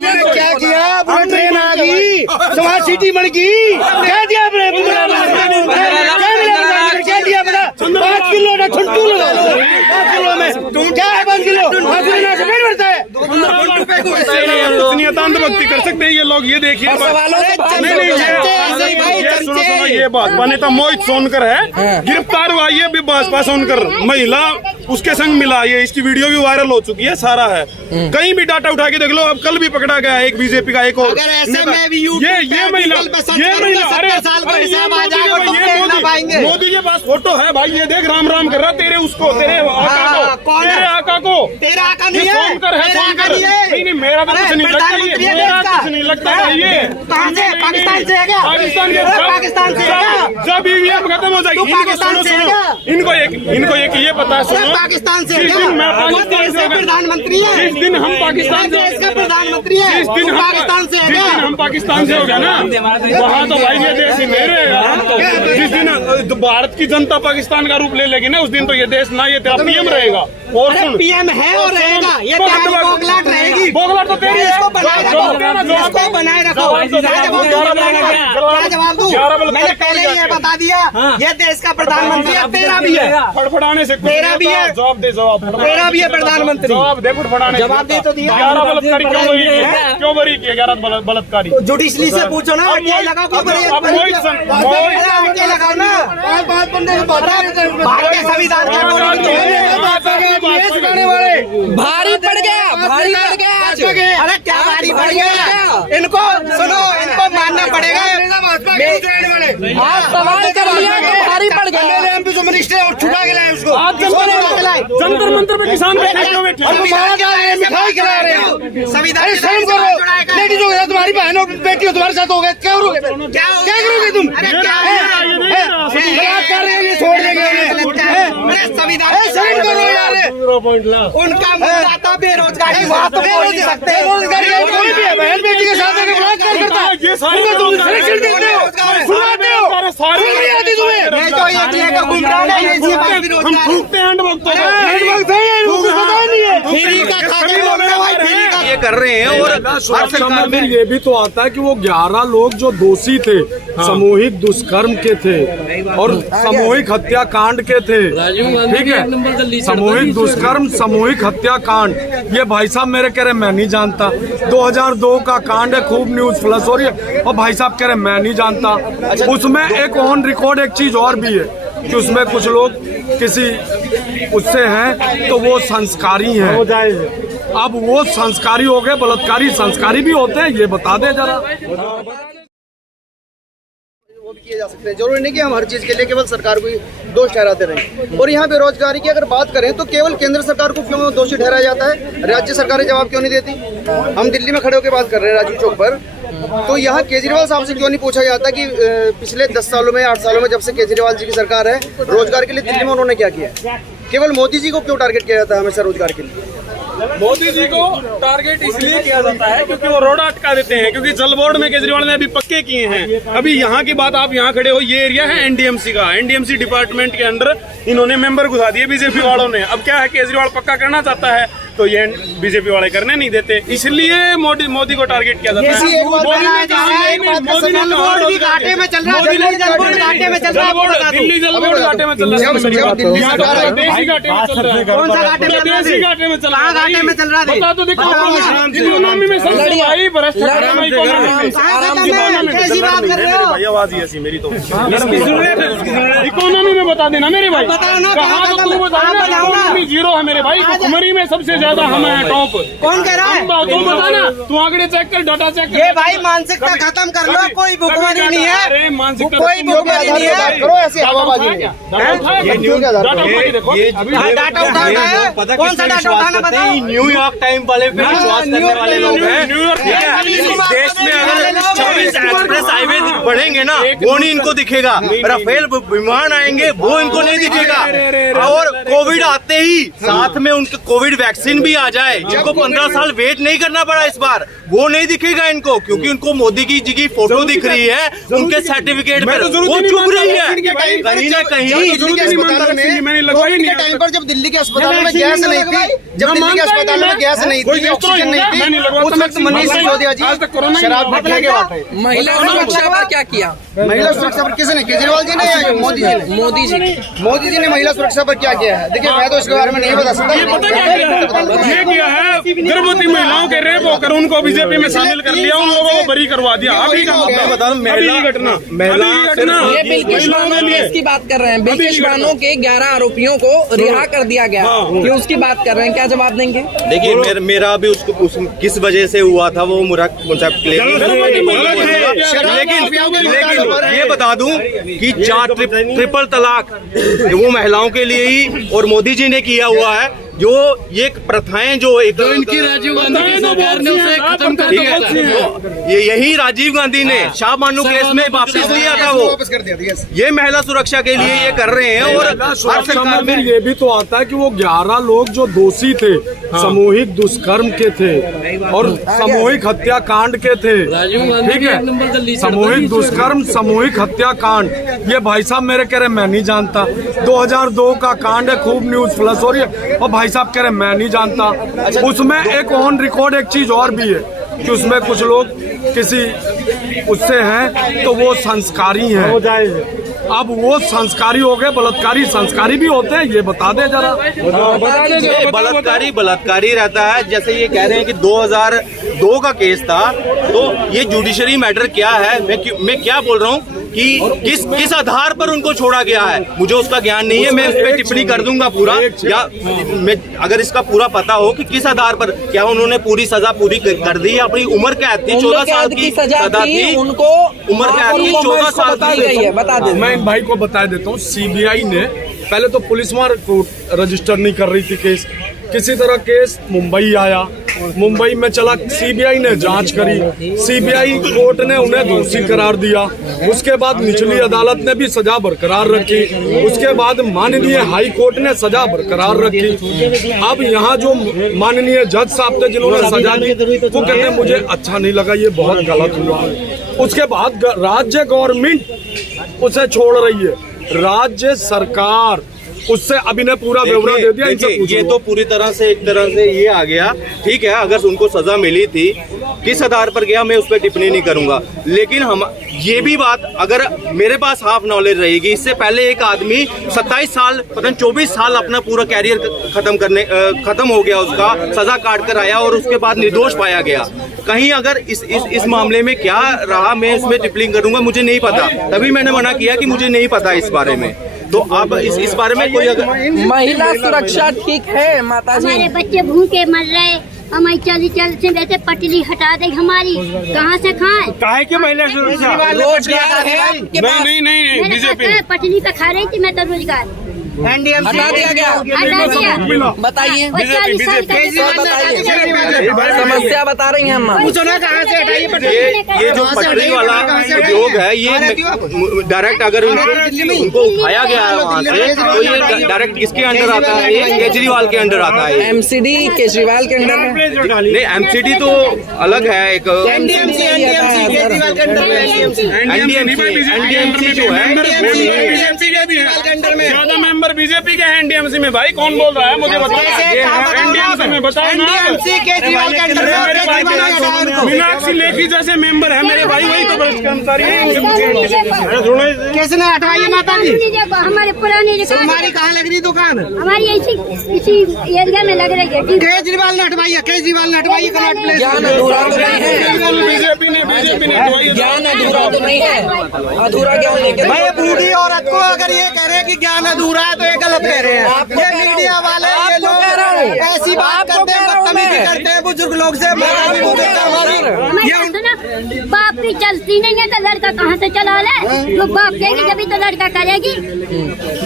क्या किया? Bullet train आ गई, स्मार्ट सिटी बन गई, क्या दिया? क्या दिया? बता 5 किलो ना छुट्टू लगा लो, 5 किलो में क्या है? 5 किलो से पेट भरता है। इतनी अंधभक्ति कर सकते हैं ये लोग? ये देखिए, सुनो ये बात, नेता मोहित सोनकर है, गिरफ्तार हुआ ये भी भाजपा सोनकर महिला उसके संग मिला, ये इसकी वीडियो भी वायरल हो चुकी है, सारा है, कहीं भी डाटा उठा के देख लो। अब कल भी पकड़ा गया एक बीजेपी का एक और, ये महिला मोदी के पास फोटो है भाई, ये देख राम राम कर रहा तेरे उसको, तेरे आका को, तेरा आका नहीं है, सोनकर है, सोनकर नहीं, मेरा तो कुछ नहीं लगता, ये मेरा कुछ नहीं लगता है। ये कहां से? पाकिस्तान से है क्या? पाकिस्तान से जब ईवीएम खत्म हो जाएगी, इनको एक ये पता है, सुनो, पाकिस्तान से प्रधानमंत्री है, जिस दिन हम पाकिस्तान से प्रधानमंत्री है, जिस दिन हम पाकिस्तान से हो गया ना, वहाँ तो भाई ये देश ही नहीं रहेगा। जिस दिन भारत की जनता पाकिस्तान का रूप ले लेगी ना, उस दिन तो ये देश ना ये तेरा पीएम रहेगा। और पीएम है और रहेगा, ये बोगलाट रहेगी, बोगलाट तो तेरी है, बनाए रखो। जवाब दूं, मैंने पहले ये बता दिया, ये देश का प्रधानमंत्री है, तेरा भी है, फड़फड़ाने से तेरा भी है, जवाब दे, जवाब तेरा भी है प्रधानमंत्री, जवाब दे, फड़फड़ाने जवाब दे तो दिया। 11 बलात्कारी क्यों बरी किए? 11 बलात्कारी जुडिशली से पूछो ना, लगाओ लगाओ ना, भारतीय संविधान भारी पड़ गया आज। अरे क्या भारी पड़ गया? इनको सुनो, इनको मानना पड़ेगा, आज सवाल कर लिया तो भारी पड़ गया। एमपी जो मिनिस्टर और छुड़ा के लाए उसको, जंतर मंतर पे किसान बैठे मिठाई खिला रहे हैं। संविधान लेडीज हो गया, तुम्हारी बहन हो, बेटी हो, तुम्हारे साथ हो गया, क्या करोगे? क्या करोगे तुम? कर रहे हैं, ये छोड़ देंगे संविधान करो यार। उनका मुद्दा बेरोजगारी, वहाँ तो बोल नहीं सकते, बेरोजगारी कोई भी है, बहन बेटी के साथ बलात्कार करता है, सुनाते हो, तुम्हें तो ये गुमराह ये कर रहे हैं। और हर सरकार में ये भी तो आता है कि वो 11 लोग जो दोषी थे, सामूहिक दुष्कर्म के थे और सामूहिक हत्याकांड के थे, ठीक है, सामूहिक दुष्कर्म, सामूहिक हत्याकांड, ये भाई साहब मेरे कह रहे मैं नहीं जानता। 2002 का कांड है, खूब न्यूज फ्लश हो रही है, और भाई साहब कह रहे मैं नहीं जानता। उसमें एक ऑन रिकॉर्ड एक चीज और भी है कि उसमें कुछ लोग किसी उससे हैं तो वो संस्कारी हैं। अब वो संस्कारी हो गए, बलात्कारी संस्कारी भी होते हैं, ये बता दे जरा। वो भी किए जा सकते हैं, जरूरी नहीं कि हम हर चीज के लिए केवल सरकार को ही दोष ठहराते रहें। और यहाँ बेरोजगारी की अगर बात करें तो केवल केंद्र सरकार को क्यों दोषी ठहराया जाता है? राज्य सरकारें जवाब क्यों नहीं देती? हम दिल्ली में खड़े होकर बात कर रहे हैं राजीव चौक पर, तो यहाँ केजरीवाल साहब से क्यों नहीं पूछा जाता कि पिछले 10 सालों में, 8 सालों में, जब से केजरीवाल जी की सरकार है, रोजगार के लिए दिल्ली में उन्होंने क्या किया? केवल मोदी जी को क्यों टारगेट किया जाता है हमेशा रोजगार के लिए? मोदी जी को टारगेट इसलिए किया जाता है क्योंकि वो रोड अटका देते हैं, क्योंकि जल बोर्ड में केजरीवाल ने अभी पक्के किए हैं। अभी यहाँ की बात, आप यहाँ खड़े हो, ये एरिया है एनडीएमसी का, एनडीएमसी डिपार्टमेंट के अंडर इन्होंने मेंबर घुसा दिए बीजेपी वालों ने। अब क्या है, केजरीवाल पक्का करना चाहता है तो ये बीजेपी वाले करने नहीं देते, इसलिए मोदी को टारगेट किया जाता है। मोदी ने भी घाटे में चल रहा है, दिल्ली जल बोर्ड घाटे में चल रहा है, दिल्ली जल बोर्ड घाटे में चल रहा है, देसी घाटे में चल रहा है, कौन सा घाटे में? देसी घाटे में चल रहा है, घाटे में चल रहा है, बता तो देखो, इकोनॉमी में सबसे भाई भ्रष्टाचार, भाई आवाज ही ऐसी मेरी तो, इकोनॉमी में बता देना मेरे भाई, कहाँ तो तू बताना, इकोनॉमी 0 है मेरे भाई, भुखमरी में सबसे ज्यादा हम हैं टॉप। कौन कह रहा है? तुम बताना, तू आंकड़े चेक कर, डाटा चेक कर। ये भाई मानसिकता खत्म कर लो, कोई भुखमरी नहीं है, अरे मानसिकता कोई भुखमरी नहीं है, करो ऐसे हवाबाजी नहीं। डाटा उठाना है, कौन सा डाटा उठाना बताओ? न्यूयॉर्क टाइम वाले पे विश्वास करने वाले लोग हैं। देश में अगर 26 एक्सप्रेस हाईवे बढ़ेंगे ना, वो नहीं इनको दिखेगा, राफेल विमान आएंगे वो इनको नहीं दिखेगा, और कोविड आते ही साथ में उनके कोविड वैक्सीन भी आ जाए, जिनको 15 साल वेट नहीं करना पड़ा इस बार, वो नहीं दिखेगा इनको, क्योंकि उनको मोदी जी की फोटो दिख रही है उनके सर्टिफिकेट पर, वो चुप रही है कहीं ना कहीं। टाइम पर जब दिल्ली के अस्पतालों में गैस नहीं थी, जब दिल्ली के अस्पतालों में गैस नहीं थी, ऑक्सीजन नहीं थी, उस वक्त मनीष सिसोदिया जी शराब बिकने के बाद महिला सुरक्षा पर क्या किया? महिला सुरक्षा पर किसने? केजरीवाल जी ने या मोदी जी ने? मोदी जी ने महिला सुरक्षा पर क्या किया है? देखिए मैं तो इसके बारे में नहीं बता सकता। ये किया है गर्भवती महिलाओं के रेप होकर उनको बीजेपी में शामिल कर लिया, उन लोगों को बरी करवा दिया। अभी का बता रहा घटना ये बिल्किश बानो केस की बात कर रहे हैं। बिल्किश बानो के 11 आरोपियों को रिहा कर दिया गया, ये उसकी बात कर रहे हैं, क्या जवाब देंगे? देखिए मेरा भी किस वजह से हुआ था वो मुझे लेकिन ये बता दूं कि 4 ट्रिपल तलाक वो महिलाओं के लिए ही और मोदी जी ने किया हुआ है, जो ये प्रथाएं जो एक इनकी राजीव गांधी की सरकार ने उसे खत्म कर दिया था। ये यही राजीव गांधी ने शाह बानो केस में वापस लिया था, वो वापस कर दिया। ये महिला सुरक्षा के लिए ये कर रहे हैं। और सुरक्षा में फिर ये भी तो आता है कि वो 11 लोग जो दोषी थे सामूहिक दुष्कर्म के थे और सामूहिक हत्याकांड के थे, ठीक है, सामूहिक दुष्कर्म सामूहिक हत्याकांड, ये भाई साहब मेरे कह रहे मैं नहीं जानता। 2002 का कांड है, खूब न्यूज फ्लश हो रही है और भाई साहब कह रहे मैं नहीं जानता। उसमें एक ऑन रिकॉर्ड एक चीज और भी है कि उसमें कुछ लोग किसी उससे हैं तो वो संस्कारी हैं। अब वो संस्कारी हो गए, बलात्कारी संस्कारी भी होते हैं, ये बता दे जरा। बलात्कारी रहता है। जैसे ये कह रहे हैं कि 2002 का केस था, तो ये जुडिशरी मैटर क्या है, मैं क्या बोल रहा हूँ कि किस आधार पर उनको छोड़ा गया है, मुझे उसका ज्ञान नहीं है। मैं उस पर टिप्पणी कर दूंगा पूरा, या मैं अगर इसका पूरा पता हो कि किस आधार पर, क्या उन्होंने पूरी सजा पूरी कर दी, अपनी उम्र कैद थी 14 साल की सजा थी, उनको उम्र कैद थी 14 साल की। बता दे, मैं इन भाई को बता देता हूँ। सीबीआई ने पहले तो पुलिस वहाँ रजिस्टर नहीं कर रही थी केस, किसी तरह केस मुंबई आया, मुंबई में चला, सीबीआई ने जांच करी, सीबीआई कोर्ट ने उन्हें दोषी करार दिया। उसके बाद निचली अदालत ने भी सजा बरकरार रखी, उसके बाद माननीय हाई कोर्ट ने सजा बरकरार रखी। अब यहाँ जो माननीय जज साहब थे जिन्होंने सजा दी, वो कहते हैं मुझे अच्छा नहीं लगा, ये बहुत गलत हुआ। उसके बाद राज्य गवर्नमेंट उसे छोड़ रही है, राज्य सरकार उससे अभी ने पूरा ब्यौरा दे दिया। ये तो पूरी तरह से एक तरह से ये आ गया, ठीक है, अगर उनको सजा मिली थी किस आधार पर गया मैं उस पर टिप्पणी नहीं करूंगा। लेकिन हम ये भी बात, अगर मेरे पास हाफ नॉलेज रहेगी, इससे पहले एक आदमी 27 साल पता 24 साल अपना पूरा कैरियर खत्म हो गया, उसका सजा काट कर आया और उसके बाद निर्दोष पाया गया। कहीं अगर इस मामले में क्या रहा मैं इसमें टिप्पणी करूंगा, मुझे नहीं पता, तभी मैंने मना किया कि मुझे नहीं पता इस बारे में। तो अब इस बारे में कोई अगर महिला सुरक्षा ठीक है माता जी? हमारे बच्चे भूखे मर रहे, हमारी चल से वैसे पटरी हटा दे हमारी, कहाँ से खाएं? काहे की महिला सुरक्षा? रोजगार है आपके पास? नहीं बीजेपी पटरी पे खा रही थी मैं तो रोजगार हटा दिया गया। हटा दिया। बताइए, वो 40 साल का समस्या बता रही हैं अम्मा। ये जो पटरी वाला उद्योग है, ये डायरेक्ट अगर उनको उठाया गया है वहाँ से, तो ये डायरेक्ट किसके अंडर आता है? ये केजरीवाल के अंडर आता है। एमसीडी केजरीवाल के अंडर है? नहीं, एमसीडी तो अलग है, एक एनडीएमसी जो है ज्यादा मेंबर बीजेपी के हैं एनडीएमसी में। भाई कौन बोल रहा है मुझे बताओ, एनडीएमसी में बताओ ना। मीनाक्षी लेखी जैसे मेंबर है मेरे भाई, वही तो भ्रष्ट कर्मचारी है। किसने हटवाई है माता जी? हमारे पुरानी हमारी कहाँ लग रही दुकान? हमारी इसी एरिया में लग रही है। केजरीवाल ने हटवाई है, केजरीवाल ने हटवाई है। ज्ञान अधूरा तो नहीं है, बीजेपी ने ज्ञान अधूरा तो नहीं है, अधूरा ज्ञान लेके भाई बूढ़ी औरत को अगर ये कह रहे हैं कि ज्ञान अधूरा है तो ये गलत कह रहे हैं। ये मीडिया वाले ये लोग ऐसी बात करते हैं, बदतमीजी करते हैं बुजुर्ग लोग से। बाप की चलती नहीं है तो लड़का कहाँ से चला ले? जो बाप कहेगी जब तो लड़का करेगी।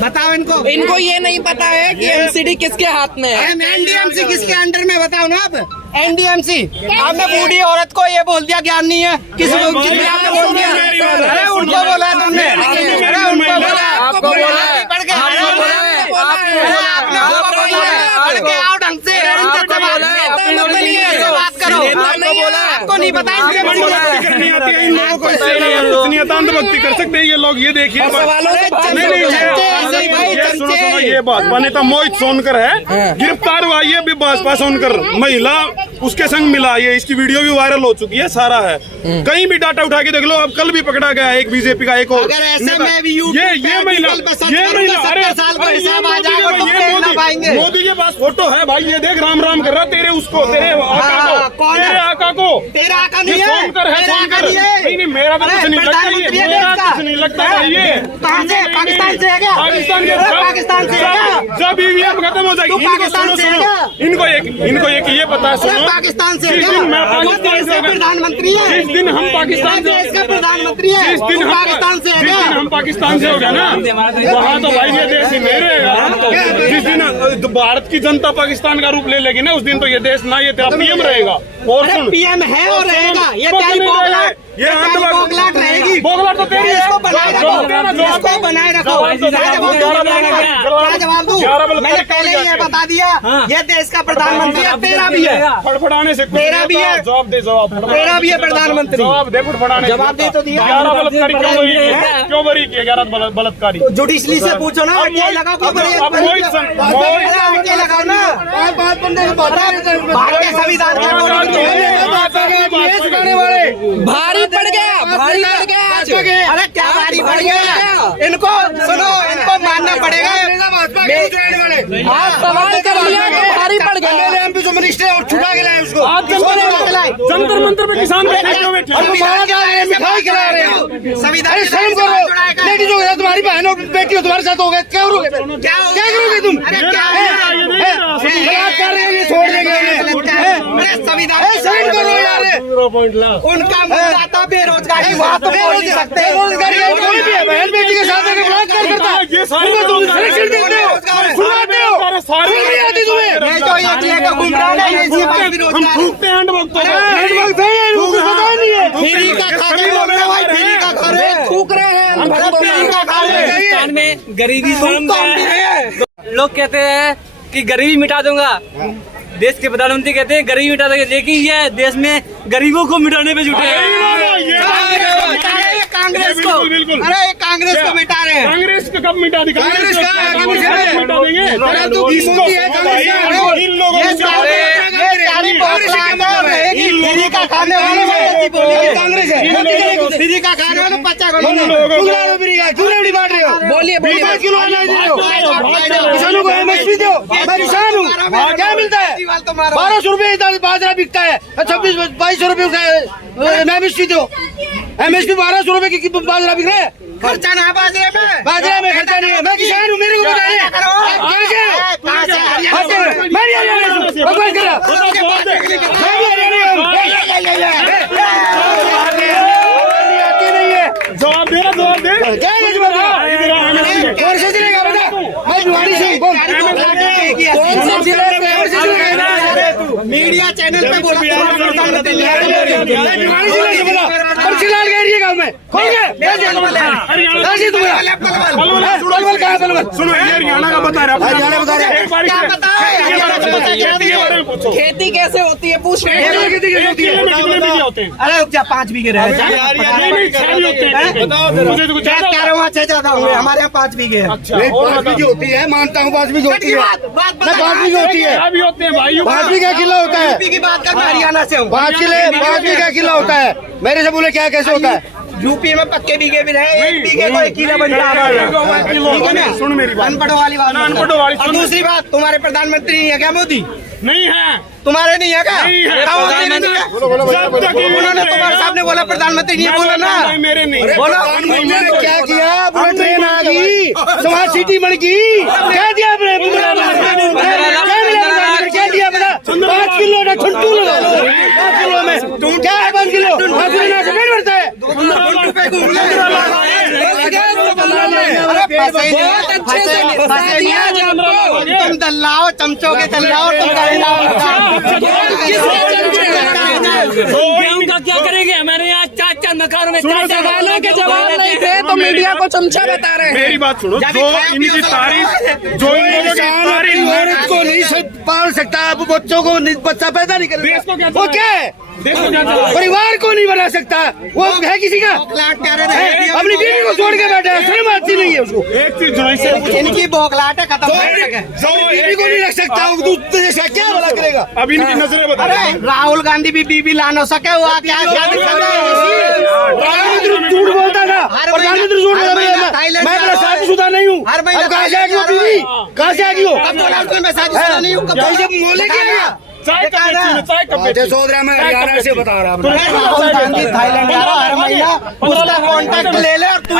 बताओ इनको ये नहीं पता है कि एमसीडी किसके हाथ में है। एनडीएमसी किसके अंडर में बताओ ना आप? एनडीएमसी। आपने बूढ़ी औरत को ये बोल दिया ज्ञान नहीं है, किसी को आपने बोल दिया? अरे उनको बोला तुमने, अरे उनको बोला, आपको बोला, पढ़ के आओ ढंग से बात करो। आपको नहीं पता इसके भक्ति करनी आती है इन लोगों को, इससे कुछ नहीं आता, अंधभक्ति कर सकते हैं ये लोग। ये देखिए ये भाजपा नेता मोहित सोनकर है, गिरफ्तार हुआ ये भी भाजपा सोनकर महिला उसके संग मिला, ये इसकी वीडियो भी वायरल हो चुकी है, सारा है। कहीं भी डाटा उठा के देख लो। अब कल भी पकड़ा गया एक बीजेपी का एक और अगर ऐसे में भी ये महिला मोदी के पास फोटो है भाई, ये देख राम राम कर रहा तेरे उसको, तेरे आका को, तेरा आका नहीं है, सोनकर है, सोनकर नहीं मेरा तो कुछ नहीं लगता, मेरा कुछ नहीं लगता ये कहाँ से, पाकिस्तान से है क्या? पाकिस्तान से है क्या? जब ईवीएम खत्म हो जाएगी, इनको एक ये पता है, सुनो पाकिस्तान से प्रधानमंत्री है, जिस दिन हम पाकिस्तान से प्रधानमंत्री है, जिस दिन हम पाकिस्तान से हो गया ना, वहाँ तो भाई ये देश ही नहीं रहेगा। जिस दिन भारत की जनता पाकिस्तान का रूप ले लेगी ना, उस दिन तो ये देश ना ये तेरा पीएम रहेगा। और पीएम है और रहेगा, ये बोगलाट रहेगी, बोगलाट तो तेरी इसको बनाए रखो, जवाब दूं, मैंने पहले ही ये बता दिया, ये देश का प्रधानमंत्री है, तेरा भी है, फड़फड़ाने से तेरा भी है, जवाब दे, जवाब तेरा भी है प्रधानमंत्री, जवाब दे, फड़फड़ाने जवाब दे तो दिया। 11 बलात्कारी क्यों बरी किए, 11 बलात्कारी जुडिशली से पूछो ना, ये लगाओ लगाओ ना, भारतीय संविधान भारी पड़ गया, भारी पड़ गया। अरे क्या भारी पड़ गया, इनको सुनो, इनको मानना पड़ेगा। आज सवाल कर लिया कि भारी पड़ गया। एमपी जो मिनिस्टर है और छुड़ा के लाए उसको, जंतर मंतर पे किसान मिठाई खिला रहे हो, संविधान शर्म करो। लेडीज हो, तुम्हारी बहन हो, बेटी हो, तुम्हारे साथ हो गए, क्या करोगे, क्या करोगे तुम? बलात्कार ये छोड़ देंगे, संविधान शर्म करो यार। उनका मुद्दा था बेरोजगारी, वहाँ तो बोल नहीं सकते। बेरोजगारी कोई भी है, बहन बेटी के साथ अगर बलात्कार करता है, तुम सुरक्षित देते हो, सुनाते हो, नहीं आती तुम्हें। ये जो एक लेकर घूम रहा है, ये इसी बात बेरोजगार है। थूकते हैं हैंडबग हैंडबग सही है, उनको पता नहीं है। फ्री का खा रहे हो भाई, फ्री का खा रहे हो, थूक रहे हैं, फ्री का खा रहे हैं। में गरीबी तो हम भी रहे हैं। लोग कहते हैं कि गरीबी मिटा दूंगा, देश के प्रधानमंत्री कहते हैं गरीबी मिटा देंगे, लेकिन ये देश में गरीबों को मिटाने पे जुटे हैं। कांग्रेस को, बिल्कुल अरे कांग्रेस को मिटा रहे हैं। कांग्रेस को कब मिटा दी, कांग्रेस का मिटा देंगे। इन लोगों फ्री का खाने वाले कांग्रेस है, फ्री का खाने वाले बच्चा को बोलिए बोलिए 5 किलो अनाज दे दो, किसानों को एमएसपी दो। मैं किसान हूँ, क्या मिलता है? 1200 रुपए बाजरा बिकता है, 26-22 रुपए एमएसपी दो। एमएसपी 1200 रुपए की बाजरा बिक रहा है, खर्चा ना बाजरे में खर्चा नहीं है। मैं किसान हूँ, मेरे को बताइए जवाब दे रहा, जवाब दे। कौन से जिले का बता? मैं भिवानी से हूँ। कौन से जिले से? मीडिया चैनल पे बोला पर्चीलाल के एरिया का मैं खोल गए। सुनो, ये हरियाणा का बता रहा है। खेती कैसे होती है पूछ रहे हैं। अरे 5 बीघे रहे, वहाँ 6 ज्यादा होंगे, हमारे यहाँ 5 बीघे है। 5 बीघे होती है, मानता हूँ 5 बीघे होती है, 5 बीघे होती है, 5 बीघे किला होता है। की बात कर, हरियाणा से हूँ। 5 बीघे किला होता है। मेरे से बोले क्या कैसे होता है? यूपी में पक्के बीघे भी रहे, 1 बीघे को 1 किलो बन जाएगा। सुन मेरी बात, अनपढ़ वाली बात, अनपढ़ वाली। और दूसरी बात, तुम्हारे प्रधानमंत्री नहीं है क्या मोदी? नहीं है, तुम्हारे नहीं है क्या? नहीं है। उन्होंने तुम्हारे सामने बोला प्रधानमंत्री नहीं बोला ना, मेरे नहीं बोलो। उन्होंने क्या किया? बुलेट ट्रेन आ गई, स्मार्ट सिटी बन गई, क्या दिया आपने? क्या दिया पता? 5 किलो का ठंडू लगा लो, 5 किलो में क्या है? 5 किलो 5 किलो से पेट भरता है। तुम दल्लाओ, चमचों के दल्लाओ, तुम गेहूं का क्या करेंगे? हमारे यहाँ 4-4 मकानों में 4 सवालों के जवाब नहीं थे तो मीडिया को चमचा बता रहे हैं। मेरी बात सुनो, जो इनकी तारीफ, जो इन लोगों की तारीफ, औरत को नहीं पाल सकता, अब बच्चों को बच्चा पैदा नहीं कर, देश को क्या वो क्या है? परिवार को नहीं बना सकता, वो है किसी का? अपनी बीवी को छोड़ के बैठा है, शर्म आती नहीं है उसको। एक चीज जो इससे इनकी बौखलाहट खत्म बीवी को नहीं रख सकता, वो दूसरे से क्या भला करेगा? अब इनकी नजरें बता अरे राहुल गांधी भी बीवी ला न सके, वो क्या झूठ बोलता था, प्रधानमंत्री झूठ बोलता था, मैं अपना शादीशुदा नहीं हूँ। अब कहाँ से आएगी वो बीवी? कहाँ से आएगी वो? मैं शादीशुदा नहीं हूँ, बोले क्या? चाय सोच रहा मैं हरियाणा से बता रहा हूँ। राहुल गांधी थाईलैंड जा रहा हर महीना, उसका कॉन्टेक्ट ले ले और तू